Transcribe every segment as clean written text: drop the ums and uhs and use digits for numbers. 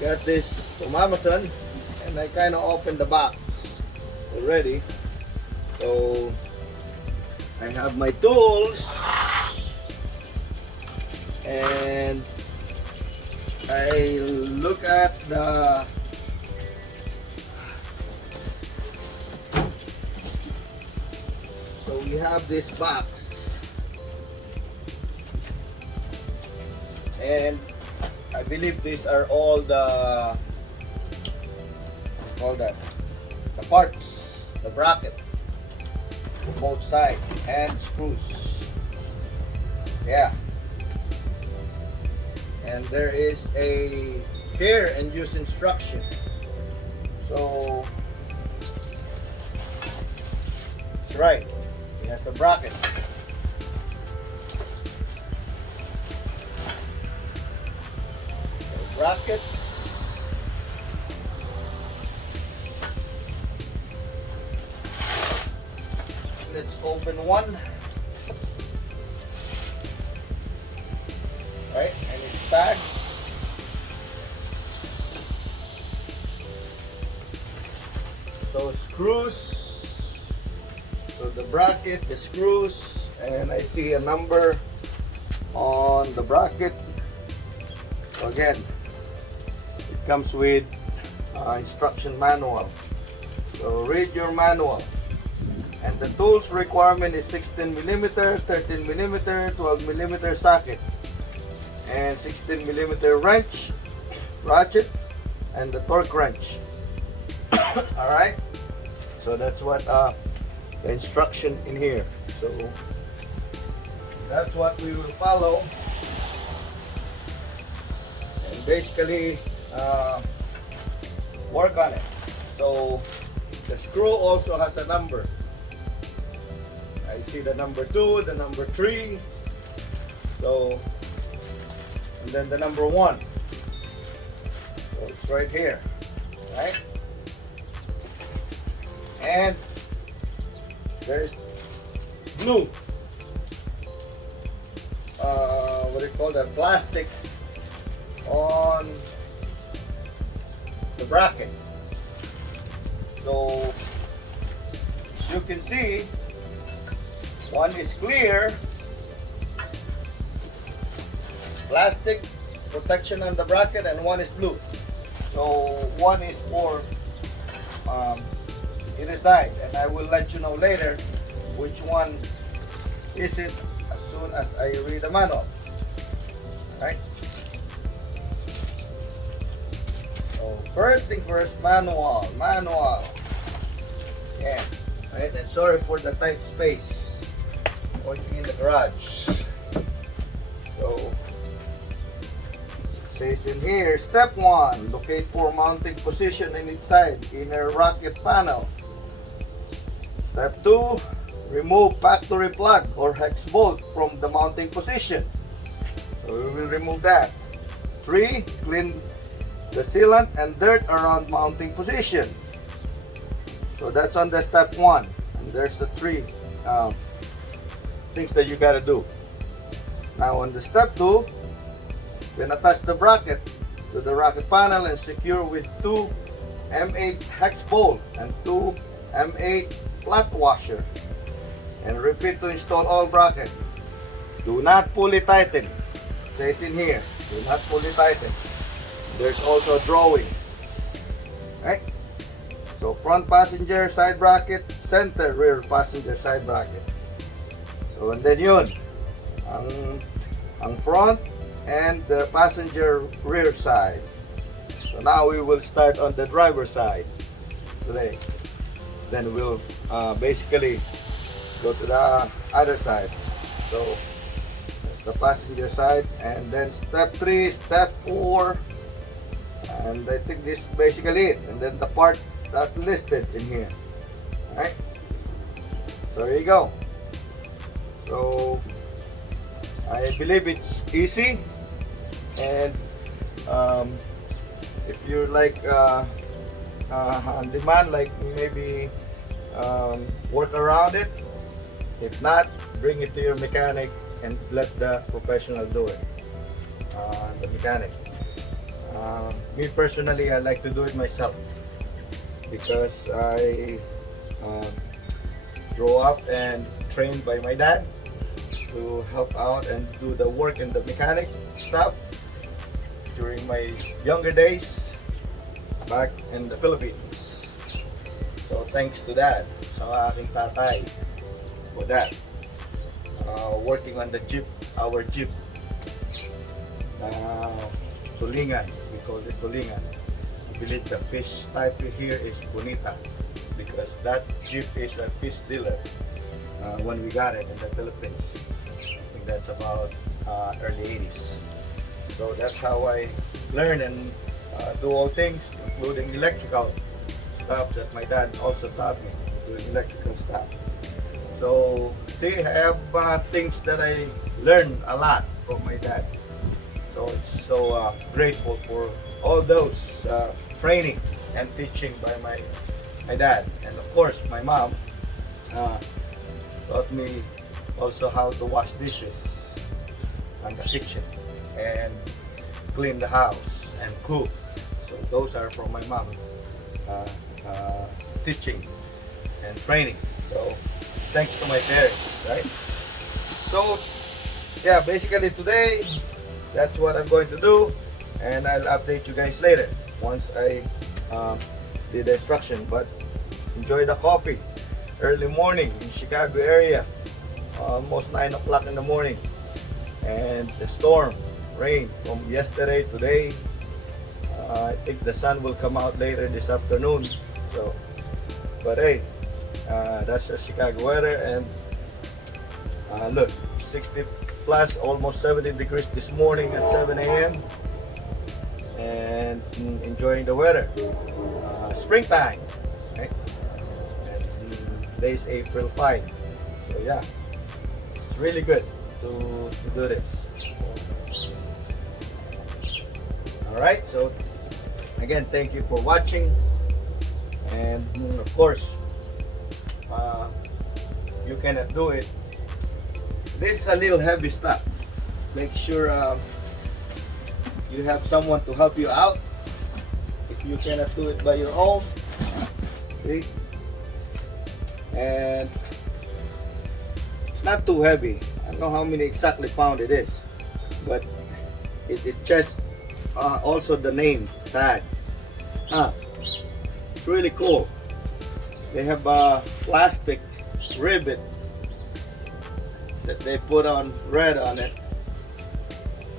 got this from Amazon, and I kind of opened the box already. So I have my tools, and I look at the so we have this box, and I believe these are all the the parts, the bracket, both sides, and screws. Yeah. And there is a care and use instruction. So it's right. It has a bracket. So brackets. Let's open one. Right, and it's tagged. So screws, so the bracket, the screws, and I see a number on the bracket. So again, it comes with instruction manual. So read your manual. And the tools requirement is 16mm, 13mm, 12mm socket, and 16mm wrench, ratchet, and the torque wrench. Alright, so that's what the instruction in here. So that's what we will follow, and basically work on it. So the screw also has a number. I see the number 2, the number 3, so, and then the number 1. So it's right here, right? And there's glue. What do you call that? Plastic on the bracket. So as you can see, one is clear, plastic protection on the bracket, and one is blue. So one is for either side, and I will let you know later which one is it as soon as I read the manual. Right? So first thing first, manual. Yeah. Right, and sorry for the tight space working in the garage. So it says in here, step 1, locate for mounting position in each side inner rocket panel. Step 2, remove factory plug or hex bolt from the mounting position. So we will remove that. 3, clean the sealant and dirt around mounting position. So that's on the step 1, and there's the 3 things that you gotta do. Now on the step 2, then attach the bracket to the rocket panel and secure with 2 M8 hex bolt and 2 M8 flat washer, and repeat to install all bracket. Do not pull it tighten. It says in here, do not pull it tighten. There's also a drawing. Right? So front passenger side bracket, center rear passenger side bracket. So and then yun, ang front and the passenger rear side. So now we will start on the driver side today. Then we'll basically go to the other side. So that's the passenger side, and then step 3, step 4, and I think this is basically it. And then the part that listed in here. Alright, so there you go. So I believe it's easy, and if you're like on demand, like maybe work around it. If not, bring it to your mechanic and let the professional do it. The mechanic. Me personally, I like to do it myself because I grew up and trained by my dad to help out and do the work in the mechanic stuff during my younger days back in the Philippines. So thanks to that, sa aking tatay for that. Working on the jeep, our jeep, tulingan, we call it tulingan. I believe the fish type here is bonita because that jeep is a fish dealer when we got it in the Philippines. I think that's about early 80s. So that's how I learn and do all things, including electrical stuff that my dad also taught me, doing electrical stuff. So see, I have things that I learned a lot from my dad. So it's so grateful for all those training and teaching by my dad, and of course my mom taught me also how to wash dishes in the kitchen and clean the house and cook. So those are from my mom teaching and training. So thanks to my parents, right? So yeah, basically today that's what I'm going to do, and I'll update you guys later once I did the instruction. But enjoy the coffee early morning in Chicago area, almost 9 o'clock in the morning, and the storm rain from yesterday today. I think the sun will come out later this afternoon. So but hey, that's the Chicago weather, and look, 60 plus, almost 70 degrees this morning at 7 a.m. and enjoying the weather. Springtime, right? And today's April 5. So yeah, it's really good to do this. Alright, so again, thank you for watching, and of course, you cannot do it. This is a little heavy stuff. Make sure you have someone to help you out if you cannot do it by your own. See? And it's not too heavy. I don't know how many exactly pound it is, but it just also the name tag. It's really cool. They have a plastic ribbon that they put on red on it.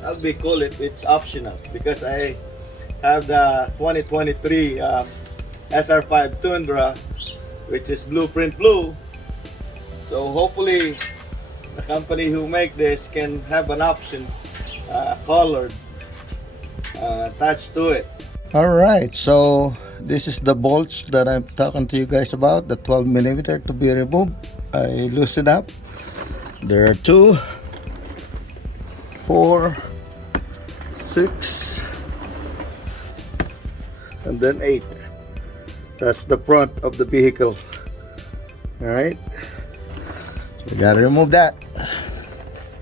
That'll be cool if it's optional, because I have the 2023 SR5 Tundra, which is blueprint blue. So hopefully the company who make this can have an option colored attached to it. Alright, so this is the bolts that I'm talking to you guys about, the 12mm to be removed. I loosen up. There are 2, 4, 6, and then 8. That's the front of the vehicle. Alright, we gotta remove that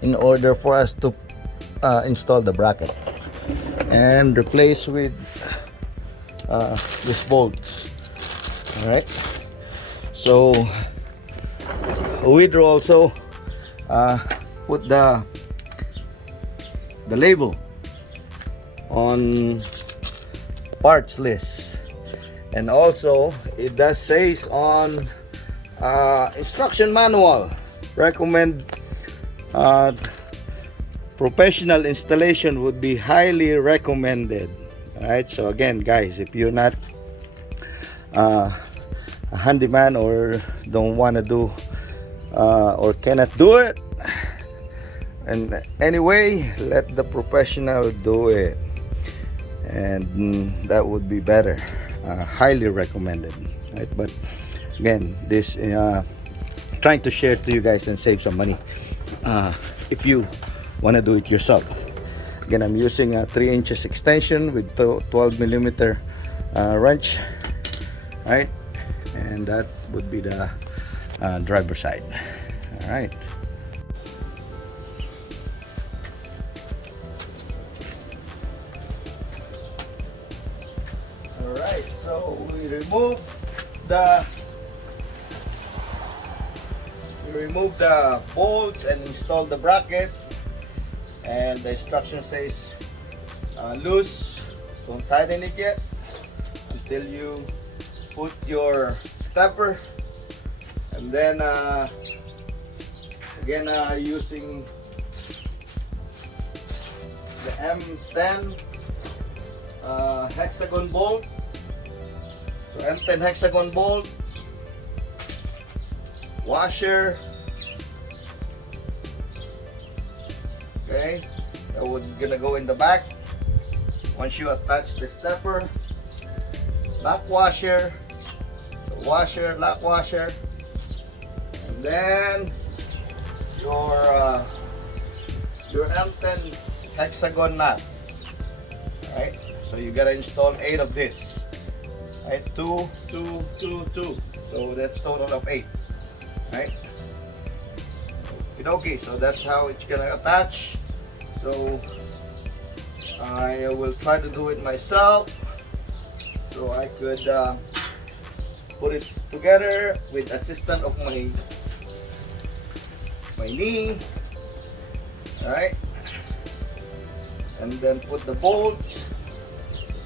in order for us to install the bracket and replace with this bolt. Alright, so Oedro also put the label on parts list, and also it does says on instruction manual, recommend professional installation would be highly recommended. Alright, so again guys, if you're not a handyman or don't want to do or cannot do it, and anyway, let the professional do it, and that would be better. Highly recommended, right? But again, this trying to share to you guys and save some money if you want to do it yourself. Again, I'm using a 3 inches extension with 12mm wrench, right? And that would be the driver side. All right. So we remove the bolts and install the bracket, and the instruction says loose. Don't tighten it yet until you put your stepper, and then again using the M10 hexagon bolt. So M10 hexagon bolt, washer, okay, that would gonna go in the back. Once you attach the stepper, lock washer, so washer, lock washer, and then your M10 hexagon nut. Right, so you gotta install 8 of this. Right, 2, 2, 2, 2. So that's total of 8. Right. Okay, so that's how it's gonna attach. So I will try to do it myself, so I could put it together with assistance of my knee. All right, and then put the bolts,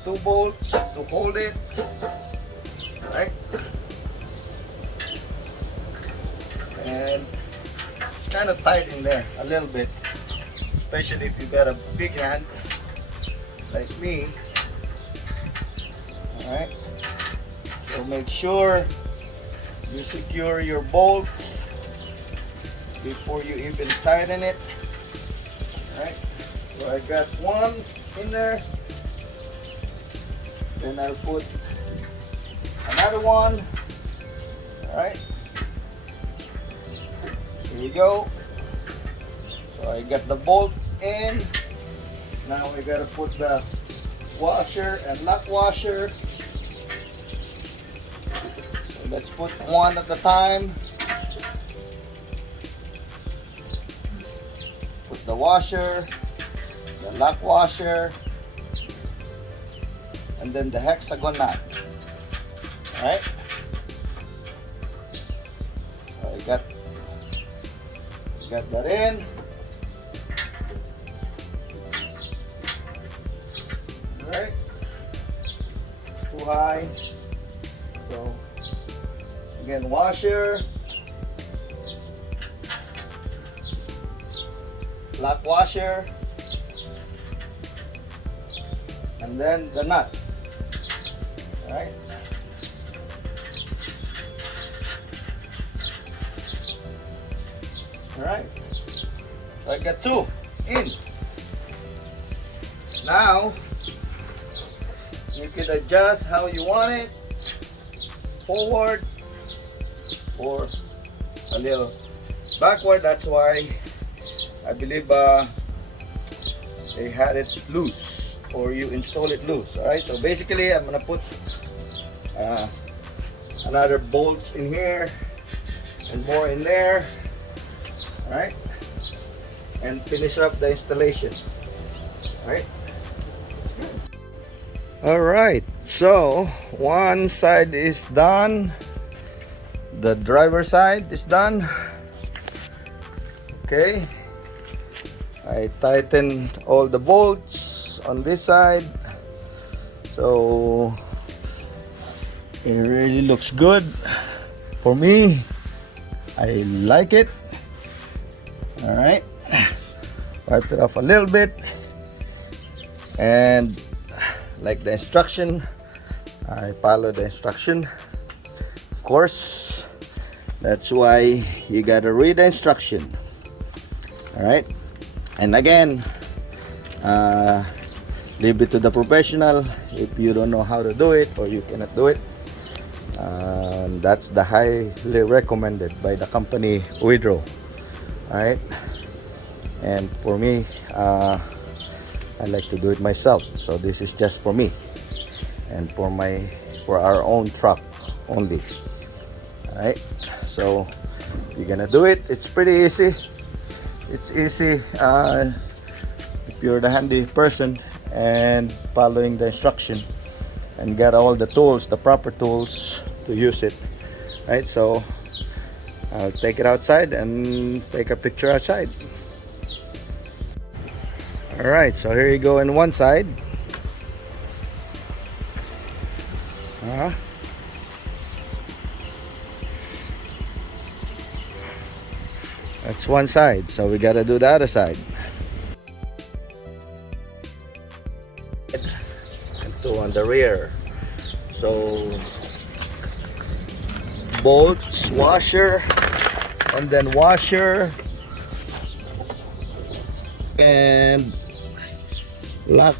2 bolts to hold it. All right, and it's kind of tight in there a little bit, especially if you got a big hand like me. Alright, so make sure you secure your bolts before you even tighten it. Alright, so I got one in there, then I'll put another one. Alright, here you go. So I got the bolt in. Now we gotta put the washer and lock washer. So let's put one at a time. Put the washer, the lock washer, and then the hexagon nut. Alright? So I got that in. Right, too high. So again, washer, lock washer, and then the nut. All right. All right. So I got 2 in. Now you can adjust how you want it, forward or a little backward. That's why I believe they had it loose, or you install it loose. Alright, so basically I'm gonna put another bolts in here and more in there. Alright, and finish up the installation. Alright. Alright, so one side is done. The driver side is done. Okay, I tightened all the bolts on this side, so it really looks good for me. I like it. Alright, wipe it off a little bit, and like the instruction, I follow the instruction. Of course, that's why you gotta read the instruction. Alright, and again, leave it to the professional if you don't know how to do it or you cannot do it. That's the highly recommended by the company Oedro. Alright, and for me, I like to do it myself, so this is just for me and for our own truck only. Alright, so if you're gonna do it, it's pretty easy. It's easy if you're the handy person and following the instruction. and get all the tools, the proper tools to use it. Right, so I'll take it outside and take a picture outside. Alright, so here you go in one side. That's one side, so we gotta do the other side. And two on the rear. So bolts, washer, and then washer, and lock,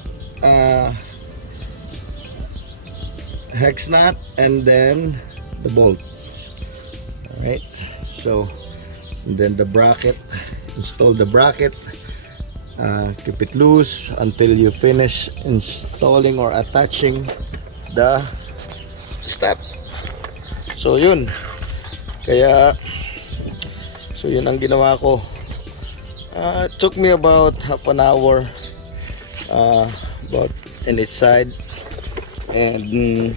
hex nut, and then the bolt. All right, so and then the bracket, install the bracket, keep it loose until you finish installing or attaching the step. So yun, kaya so yun ang ginawa ko. It took me about half an hour, about in each side, and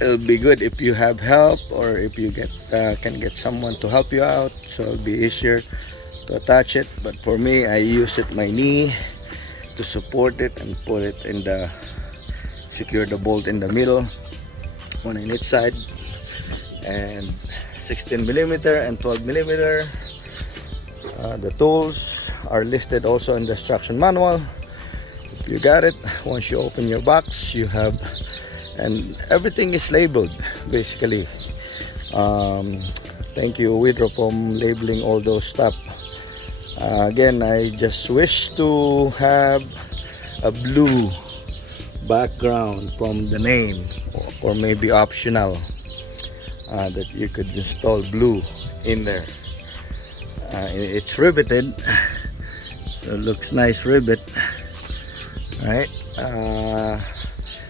it'll be good if you have help, or if you can get someone to help you out, so it'll be easier to attach it. But for me, I use it my knee to support it and put it in the, secure the bolt in the middle, one in each side, and 16mm and 12mm. The tools are listed also in the instruction manual. If you got it, once you open your box, you have, and everything is labeled basically. Thank you Oedro for labeling all those stuff. Again, I just wish to have a blue background from the name, or maybe optional, that you could install blue in there. It's riveted, so it looks nice rivet, right?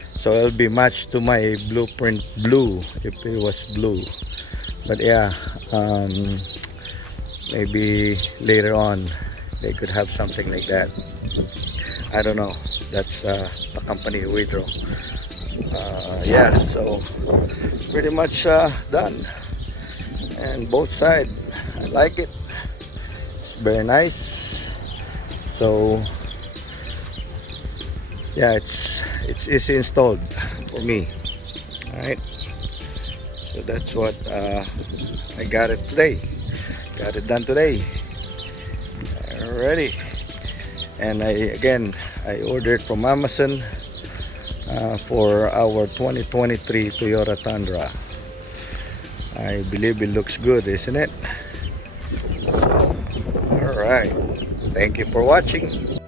So it'll be matched to my blueprint blue if it was blue. But yeah, maybe later on they could have something like that. I don't know. That's the company Oedro. Yeah, so pretty much done, and both sides, I like it. It's very nice. So yeah, it's easy installed for me. All right, so that's what I got it today. Got it done today. Already. And I ordered from Amazon for our 2023 Toyota Tundra. I believe it looks good, isn't it? So, all right, thank you for watching.